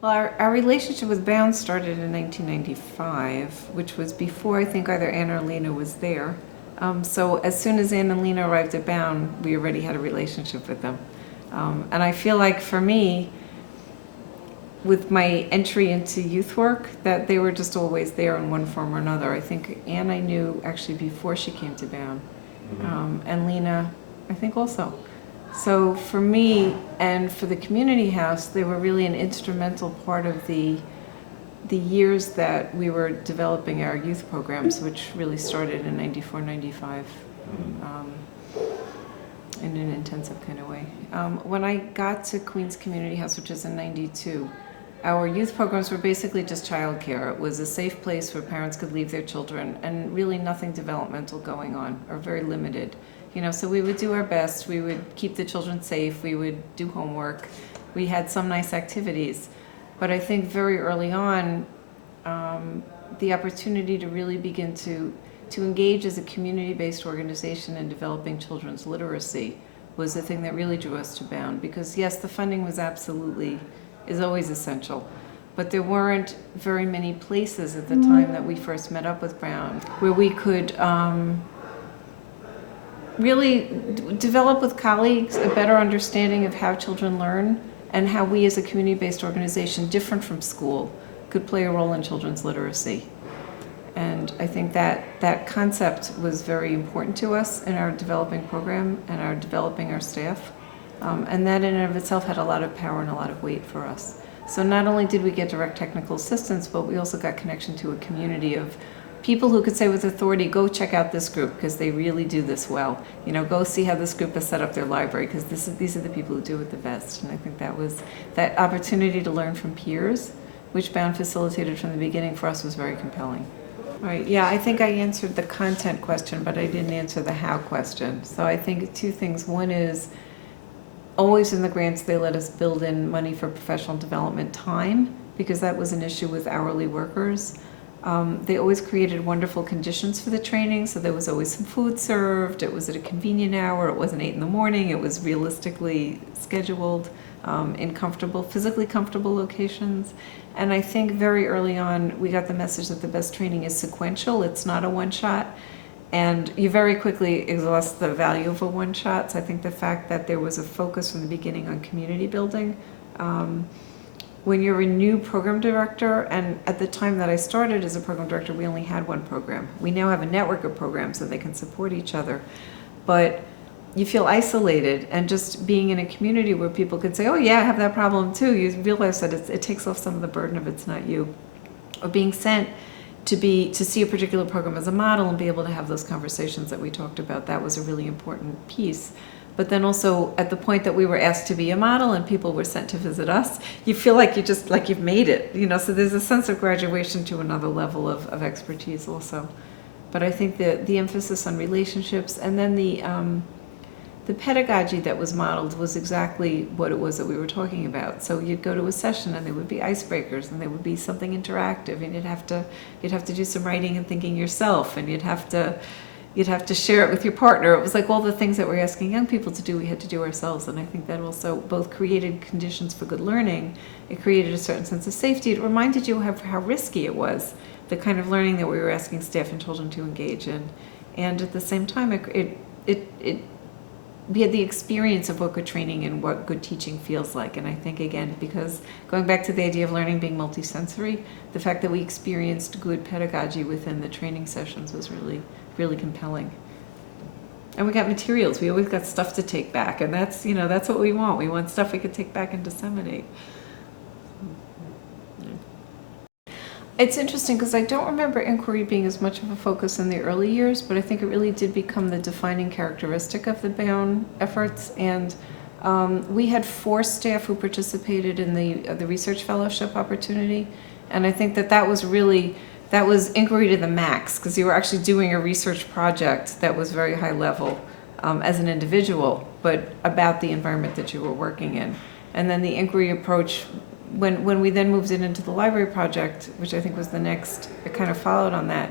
Well, our relationship with Bound started in 1995, which was before I think either Anna or Lena was there. So as soon as Anna and Lena arrived at Bound, we already had a relationship with them. And I feel like for me, with my entry into youth work, that they were just always there in one form or another. I think Anne I knew actually before she came to Bound, and Lena I think also. So for me and for the community house, they were really an instrumental part of the years that we were developing our youth programs, which really started in 94, 95. In an intensive kind of way. When I got to Queens Community House, which is in 92, our youth programs were basically just childcare. It was a safe place where parents could leave their children and really nothing developmental going on, or very limited. You know, so we would do our best. We would keep the children safe. We would do homework. We had some nice activities. But I think very early on, the opportunity to really begin to engage as a community-based organization in developing children's literacy was the thing that really drew us to Bound. Because yes, the funding was is always essential, but there weren't very many places at the time that we first met up with Bound where we could really develop with colleagues a better understanding of how children learn and how we as a community-based organization, different from school, could play a role in children's literacy. And I think that concept was very important to us in our developing program and our developing our staff. And that in and of itself had a lot of power and a lot of weight for us. So not only did we get direct technical assistance, but we also got connection to a community of people who could say with authority, go check out this group because they really do this well. You know, go see how this group has set up their library because these are the people who do it the best. And I think that opportunity to learn from peers, which Bound facilitated from the beginning for us, was very compelling. Right, yeah, I think I answered the content question, but I didn't answer the how question. So I think two things. One is, always in the grants, they let us build in money for professional development time, because that was an issue with hourly workers. They always created wonderful conditions for the training, so there was always some food served, it was at a convenient hour, it wasn't 8 in the morning, it was realistically scheduled in physically comfortable locations. And I think very early on, we got the message that the best training is sequential, it's not a one-shot. And you very quickly exhaust the value of a one-shot. So I think the fact that there was a focus from the beginning on community building. When you're a new program director, and at the time that I started as a program director, we only had one program. We now have a network of programs so they can support each other. But you feel isolated, and just being in a community where people could say, oh yeah, I have that problem too, you realize that it takes off some of the burden of it's not you. Or being sent to see a particular program as a model and be able to have those conversations that we talked about, that was a really important piece. But then also at the point that we were asked to be a model and people were sent to visit us, you feel like you've made it, you know, so there's a sense of graduation to another level of expertise also. But I think the emphasis on relationships, and then the pedagogy that was modeled was exactly what it was that we were talking about. So you'd go to a session and there would be icebreakers and there would be something interactive, and you'd have to do some writing and thinking yourself, and you'd have to share it with your partner. It was like all the things that we're asking young people to do, we had to do ourselves. And I think that also both created conditions for good learning. It created a certain sense of safety. It reminded you of how risky it was, the kind of learning that we were asking staff and children to engage in. And at the same time, we had the experience of what good training and what good teaching feels like. And I think, again, because going back to the idea of learning being multisensory, the fact that we experienced good pedagogy within the training sessions was really, really compelling. And we got materials. We always got stuff to take back. And that's what we want. We want stuff we could take back and disseminate. It's interesting because I don't remember inquiry being as much of a focus in the early years, but I think it really did become the defining characteristic of the Bowne efforts. And we had 4 staff who participated in the research fellowship opportunity, and I think that was inquiry to the max, because you were actually doing a research project that was very high level as an individual, but about the environment that you were working in. And then the inquiry approach, when we then moved it into the library project, which I think was the next, it kind of followed on that,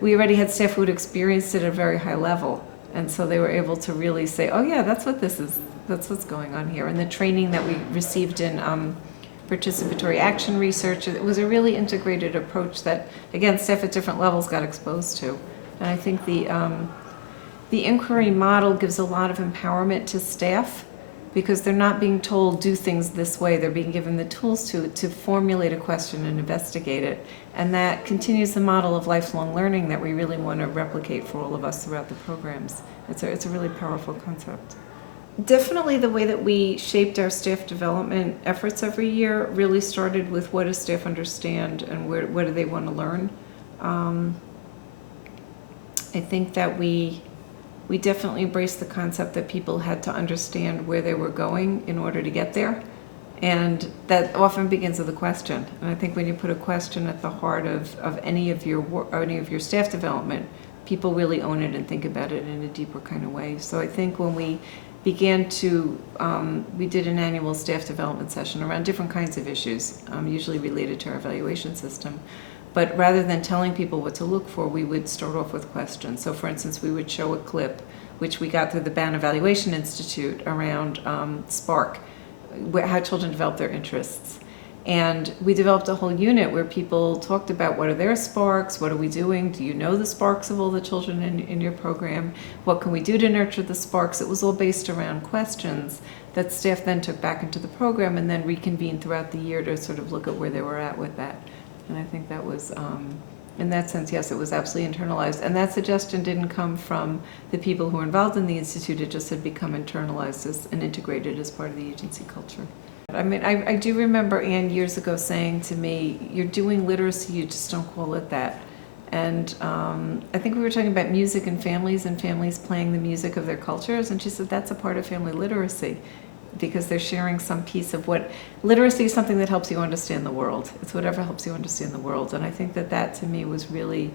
we already had staff who had experienced it at a very high level. And so they were able to really say, oh yeah, that's what this is, that's what's going on here. And the training that we received in participatory action research. It was a really integrated approach that, again, staff at different levels got exposed to. And I think the inquiry model gives a lot of empowerment to staff because they're not being told, do things this way. They're being given the tools to formulate a question and investigate it. And that continues the model of lifelong learning that we really want to replicate for all of us throughout the programs. It's a really powerful concept. Definitely the way that we shaped our staff development efforts every year really started with what does staff understand and what do they want to learn. I think that we definitely embraced the concept that people had to understand where they were going in order to get there. And that often begins with a question. And I think when you put a question at the heart of any of your staff development, people really own it and think about it in a deeper kind of way. So I think when we began to, we did an annual staff development session around different kinds of issues, usually related to our evaluation system. But rather than telling people what to look for, we would start off with questions. So for instance, we would show a clip, which we got through the Bowne Evaluation Institute around Spark, how children develop their interests. And we developed a whole unit where people talked about what are their sparks, what are we doing, do you know the sparks of all the children in your program, what can we do to nurture the sparks. It was all based around questions that staff then took back into the program and then reconvened throughout the year to sort of look at where they were at with that. And I think that was, in that sense, yes, it was absolutely internalized. And that suggestion didn't come from the people who were involved in the Institute, it just had become internalized and integrated as part of the agency culture. I mean, I do remember Anne years ago saying to me, you're doing literacy, you just don't call it that. And I think we were talking about music and families playing the music of their cultures, and she said that's a part of family literacy because they're sharing some piece of what, literacy is something that helps you understand the world. It's whatever helps you understand the world. And I think that to me was really,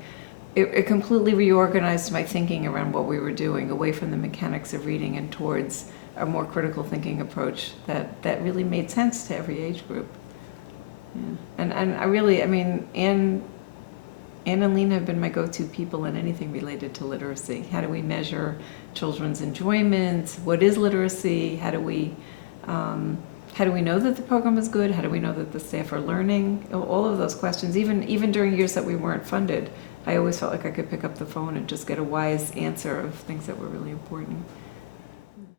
it completely reorganized my thinking around what we were doing, away from the mechanics of reading and towards a more critical thinking approach that really made sense to every age group. Yeah. And I really, I mean, Anne and Lena have been my go-to people in anything related to literacy. How do we measure children's enjoyment? What is literacy? How do we know that the program is good? How do we know that the staff are learning? All of those questions, even during years that we weren't funded, I always felt like I could pick up the phone and just get a wise answer of things that were really important.